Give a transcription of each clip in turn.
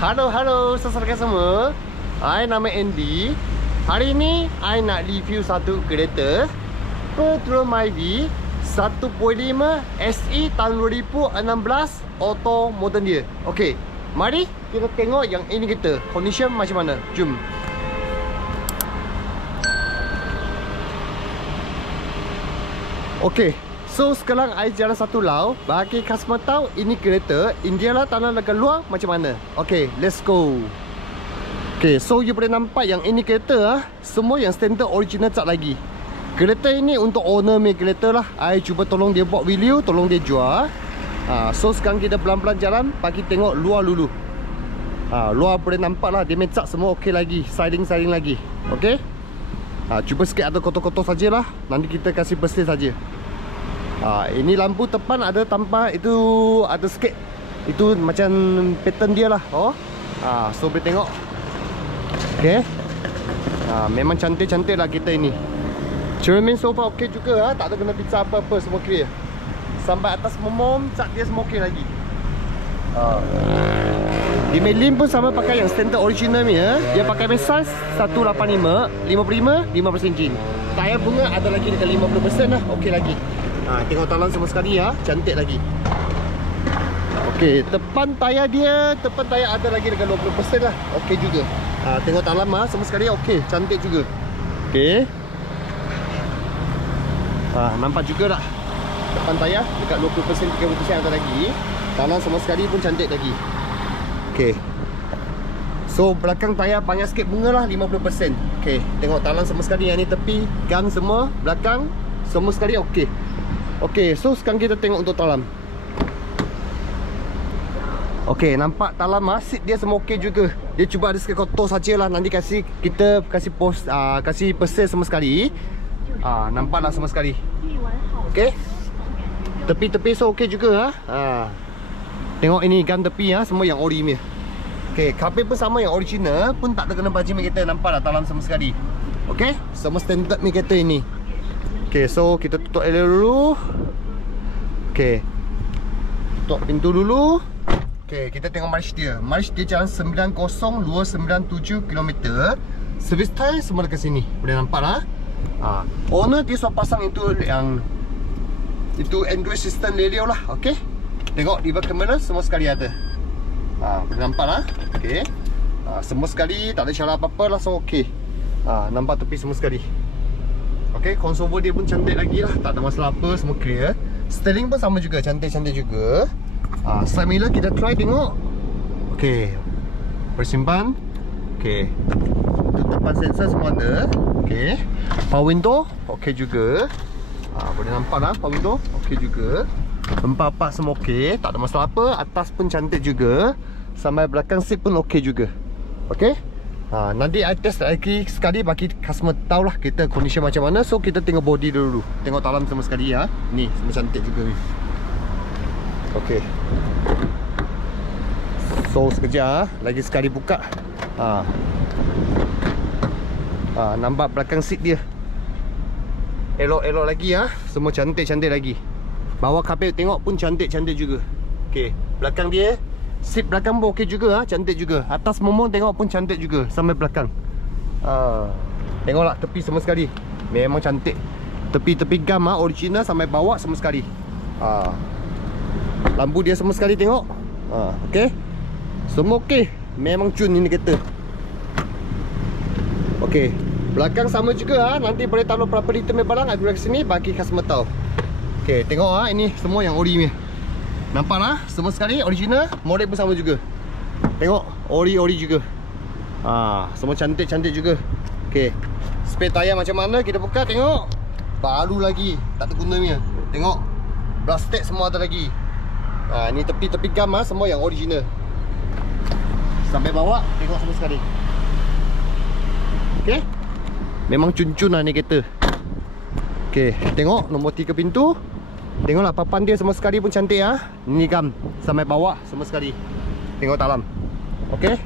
Halo, halo saudara semua. I nama Andy. Hari ini I nak review satu kereta Petrol Myvi 1.5 SE tahun 2016 auto modern dia. Okey, mari kita tengok yang ini kita. Condition macam mana? Jom. Okey, so sekarang I jalan satu lau Bagi customer tahu ini kereta India lah tanah dekat luar macam mana. Okey, let's go. Okey, so you boleh nampak yang ini kereta ah Semua yang standard original tak lagi. Kereta ini untuk owner me kereta lah. I cuba tolong dia buat video, tolong dia jual. Ha, So sekarang kita pelan-pelan jalan Bagi tengok luar dulu. Ha, Luar boleh nampak lah Dia mencak semua okey lagi Siding-siding lagi. Okey ha, Cuba sikit ada kotor-kotor sajalah Nanti kita kasih bersih saja ha, Ini lampu depan ada tanpa Itu ada sikit Itu macam pattern dia lah oh. ha, So boleh tengok Okey ha, Memang cantik-cantik lah kita ini Cermin sofa okey juga ha? Tak ada kena pizza apa-apa Semua clear Sampai atas momom Cat dia semua okey lagi ha. Di Medlin pun sama pakai yang standard original ni ya. Dia pakai mesas 185, 55, 5% engine. Tayar bunga ada lagi dekat 50% lah. Okey lagi. Ha, tengok talan semua sekali ya. Cantik lagi. Okey, depan tayar dia, depan tayar ada lagi dekat 20% lah. Okey juga. Ha, tengok talan mah semua sekali okey, cantik juga. Okey. Ha, nampak juga tak? Depan tayar dekat 20%, 30% ada lagi. Talan semua sekali pun cantik lagi. Okey. So belakang tayar panjang sikit bunga lah 50%. Okey, tengok talan semua sekali yang ni tepi, gun semua, belakang semua sekali okey. Okey, so sekarang kita tengok untuk talam. Okey, nampak talam ah, seat dia semua okey juga. Dia cuba ada sikit kotor sajalah nanti kasih kita kasih post uh, kasih pesel semua sekali. Ah, uh, nampaklah semua sekali. Okey. Tepi-tepi so okey juga ah. Ha. Uh. Tengok ini gun tepi ha, semua yang ori punya. Okey, kapit pun sama yang original pun tak ada kena baji mi kita nampak dah dalam sama sekali. Okey, semua standard mi kereta ini. Okey, so kita tutup elok dulu. Okey. Tutup pintu dulu. Okey, kita tengok march dia. March dia jalan 90297 km. Service time semua dekat sini. Boleh nampak lah. Ha. Owner dia sudah pasang itu yang itu Android system radio lah. Okey. Tengok belakang kamera semua sekali ada. Ha, boleh nampak lah. Okey. Ha, semua sekali tak ada salah apa-apa so okey. Ha, nampak tepi semua sekali. Okey, konsol dia pun cantik lagi lah. Tak ada masalah apa, semua clear. Steering pun sama juga, cantik-cantik juga. Ha, side mirror kita try tengok. Okey. Bersimpan. Okey. Tutupan sensor semua ada. Okey. Power window okey juga. Ha, boleh nampak lah power window okey juga. Empat-empat semua okey Tak ada masalah apa Atas pun cantik juga Sampai belakang seat pun okey juga Okey ha, Nanti I test lagi sekali Bagi customer tahu lah Kita condition macam mana. So kita tengok body dulu. Tengok dalam semua sekali ya Ni semua cantik juga ni. Okey. So sekejap ha. Lagi sekali buka. Ha. Ha, Nampak belakang seat dia. Elok-elok lagi ya Semua cantik-cantik lagi. Bawah kapet tengok pun cantik-cantik juga. Okey, belakang dia Seat belakang pun okey juga ha? cantik juga Atas momong tengok pun cantik juga Sampai belakang ha. Tengoklah tepi semua sekali Memang cantik Tepi-tepi gam ha? original sampai bawah semua sekali ha. Lampu dia semua sekali tengok ha. Okey Semua okey Memang cun ini kereta Okey Belakang sama juga ha? Nanti boleh taruh berapa liter barang Aku ke sini bagi customer tahu Okay, tengok ah ini semua yang ori ni. Nampak lah semua sekali original, model pun sama juga. Tengok ori-ori juga. Ah, semua cantik-cantik juga. Okay, Spare tayar macam mana kita buka tengok. Baru lagi, tak terguna punya. Tengok. Plastik semua ada lagi. Ah, ni tepi-tepi gam ah semua yang original. Sampai bawah tengok semua sekali. Okay, Memang cun-cun lah ni kereta. Okay, tengok nombor 3 pintu. Tengoklah papan dia semua sekali pun cantik ah. Ni gam sampai bawah semua sekali. Tengok dalam. Okey.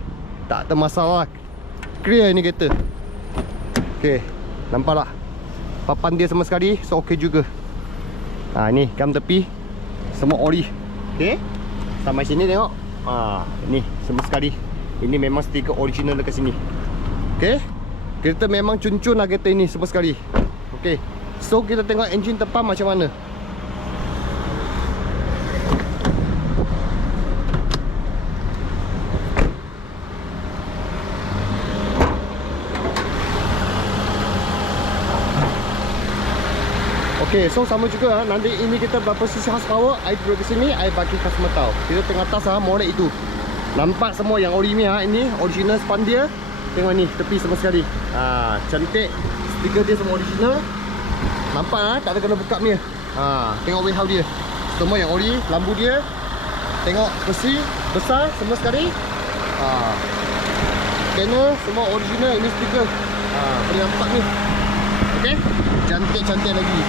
Tak ada masalah. Clear ni kereta. Okey. Nampaklah. Papan dia semua sekali so okey juga. Ha ni gam tepi semua ori. Okey. Sampai sini tengok. Ha ni semua sekali Ini memang stiker original dekat sini Okay Kereta memang cun-cun lah kereta ini semua sekali Okay So kita tengok enjin depan macam mana Okay, so sama juga ha. Nanti ini kita berapa sisi horsepower I turun ke sini, I bagi customer tahu Kita tengah atas ha, molek itu. Nampak semua yang ori ni ha, ini Original span dia. Tengok ni, tepi semua sekali. Ha, Cantik. Stiker dia semua original. Nampak ha, tak ada kena buka ni ha, Tengok warehouse dia. Semua yang ori, lambu dia. Tengok besi, besar semua sekali. Ha. Panel semua original, ini stiker. Ha, Boleh nampak ni. Okay, cantik-cantik lagi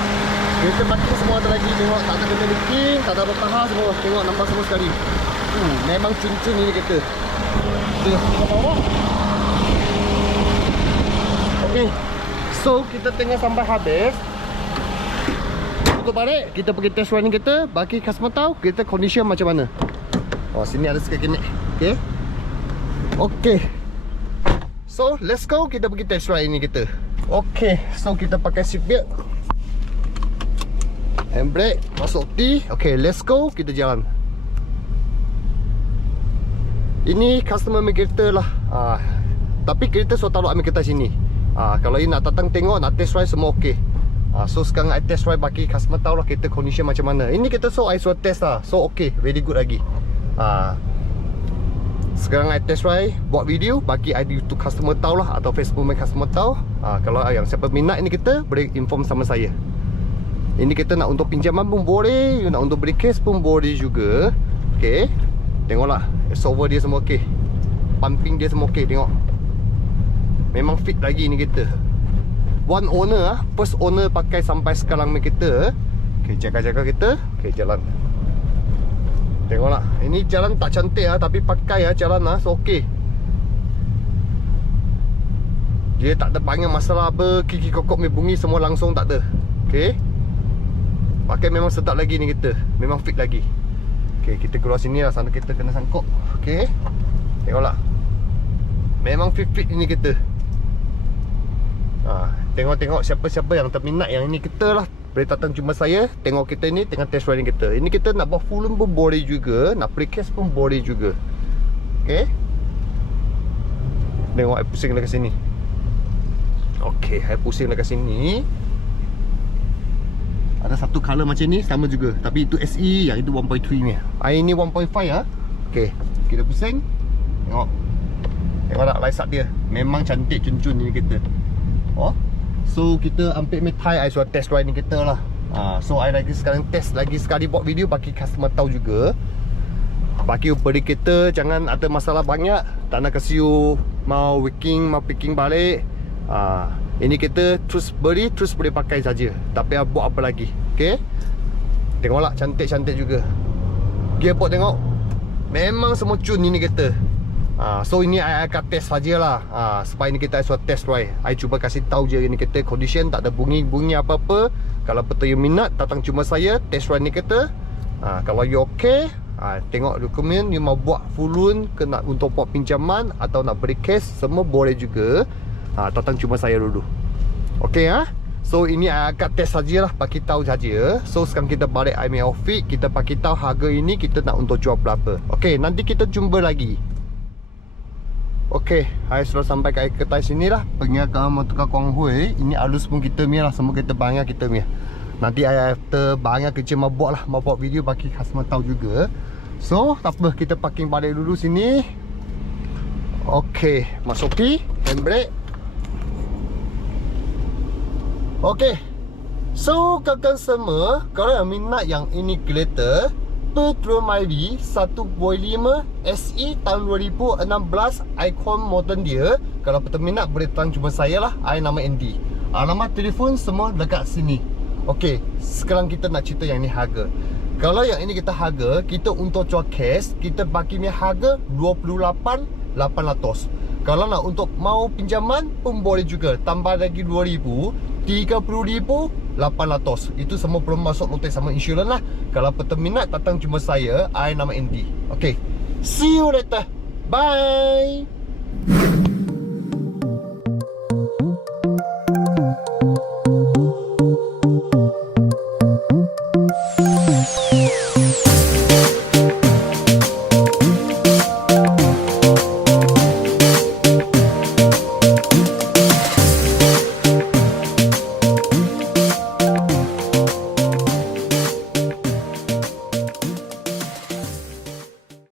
Kereta parking semua ada lagi Tengok tak ada kena leaking Tak ada rotah semua Tengok nampak semua sekali. Hmm, Memang cun-cun ini kereta. Kita bawa Okay So kita tengah sampai habis. Untuk balik Kita pergi test running kereta Bagi customer tahu Kereta condition macam mana. Oh sini ada sikit kenik Okay Okay So let's go Kita pergi test ride ini kita Okay So kita pakai seatbelt Handbrake Masuk T. Okay let's go. Kita jalan. Ini customer ambil kereta lah. Ah, Tapi kereta so taruh ambil kereta sini. Ah, Kalau ini nak datang tengok Nak test ride semua okay. Ah, So sekarang I test ride bagi customer tahu lah Kereta condition macam mana. Ini kereta so I suruh test lah. So okay Very good lagi. Ah, sekarang I test ride Buat video Bagi ID untuk customer tahu lah Atau Facebook customer tahu. Ha, Kalau yang siapa minat ini kita Boleh inform sama saya Ini kita nak untuk pinjaman pun boleh Nak untuk beri case pun boleh juga. Okay Tengoklah Solver dia semua okay Pumping dia semua okay Tengok. Memang fit lagi ni kita One owner ah, First owner pakai sampai sekarang ni kita Okay jaga-jaga kita Okay jalan. Tengoklah Ini jalan tak cantik lah Tapi pakai lah jalan lah So okay Dia tak ada banyak masalah apa Kiki kokok mi bunyi semua langsung tak ada. Okay Pakai memang sedap lagi ni kita. Memang fit lagi. Okay kita keluar sini lah. Sana kita kena sangkut. Okay Tengoklah. Memang fit-fit ini kita. Ha, Tengok-tengok siapa-siapa yang terminat Yang ini kita lah. Boleh datang jumpa saya. Tengok kita ni Tengah test riding kita. Ini kita nak buat full pun boleh juga. Nak precast pun boleh juga. Okay Tengok saya pusing dekat sini. Okay Saya pusing dekat sini Ada satu colour macam ni Sama juga. Tapi itu SE Yang itu 1.3 ni Air ni 1.5 ha Okay Kita pusing. Tengok. Tengok tak light dia? Memang cantik cun-cun ni kita Oh So kita ambil metai I suruh test ride ni kita lah. Ha, So I lagi sekarang test lagi sekali buat video Bagi customer tahu juga. Bagi beri kita Jangan ada masalah banyak. Tak nak kasi you Mau working Mau picking balik. Ha, Ini kita terus beri Terus boleh pakai saja Tapi buat apa lagi Okay Tengoklah cantik-cantik juga Gearbox tengok Memang semua cun ni kita Ha, so ini I akan test sajalah. Ha, sebab ini kita suruh test ride. I cuba kasih tahu je ini kita condition tak ada bunyi-bunyi apa-apa. Kalau betul you minat datang cuma saya test ride ni kita. Ha, kalau you okay, ha, tengok dokumen you mau buat full loan ke nak untuk buat pinjaman atau nak beri cash semua boleh juga. Ha, datang cuma saya dulu. Okay ha? So ini akan test sajalah bagi tahu saja. So sekarang kita balik I main outfit, kita bagi tahu harga ini kita nak untuk jual berapa. Okay, nanti kita jumpa lagi. Okey, saya sudah sampai ke kedai sini lah Pengiakan motor Kuang Hui Ini alus pun kita punya lah Semua kita banyak kita punya Nanti saya after banyak kerja mau buat lah Mau buat video bagi customer tahu juga So, tak apa Kita parking balik dulu sini Okey, masuk pi Handbrake Okey. So, kakak semua Kalau yang minat yang ini glitter Petro Myvi 1.5 SE tahun 2016 Icon modern dia. Kalau peminat boleh datang jumpa saya lah. I nama Andy. Alamat telefon semua dekat sini. Ok Sekarang kita nak cerita yang ni harga. Kalau yang ini kita harga Kita untuk jual cash Kita bagi ni harga 28,800 Kalau nak untuk mau pinjaman pun boleh juga. Tambah lagi 2,000 30,000 800 Itu semua belum masuk notis sama insurans lah. Kalau peminat datang cuma saya I nama Andy. Okay See you later. Bye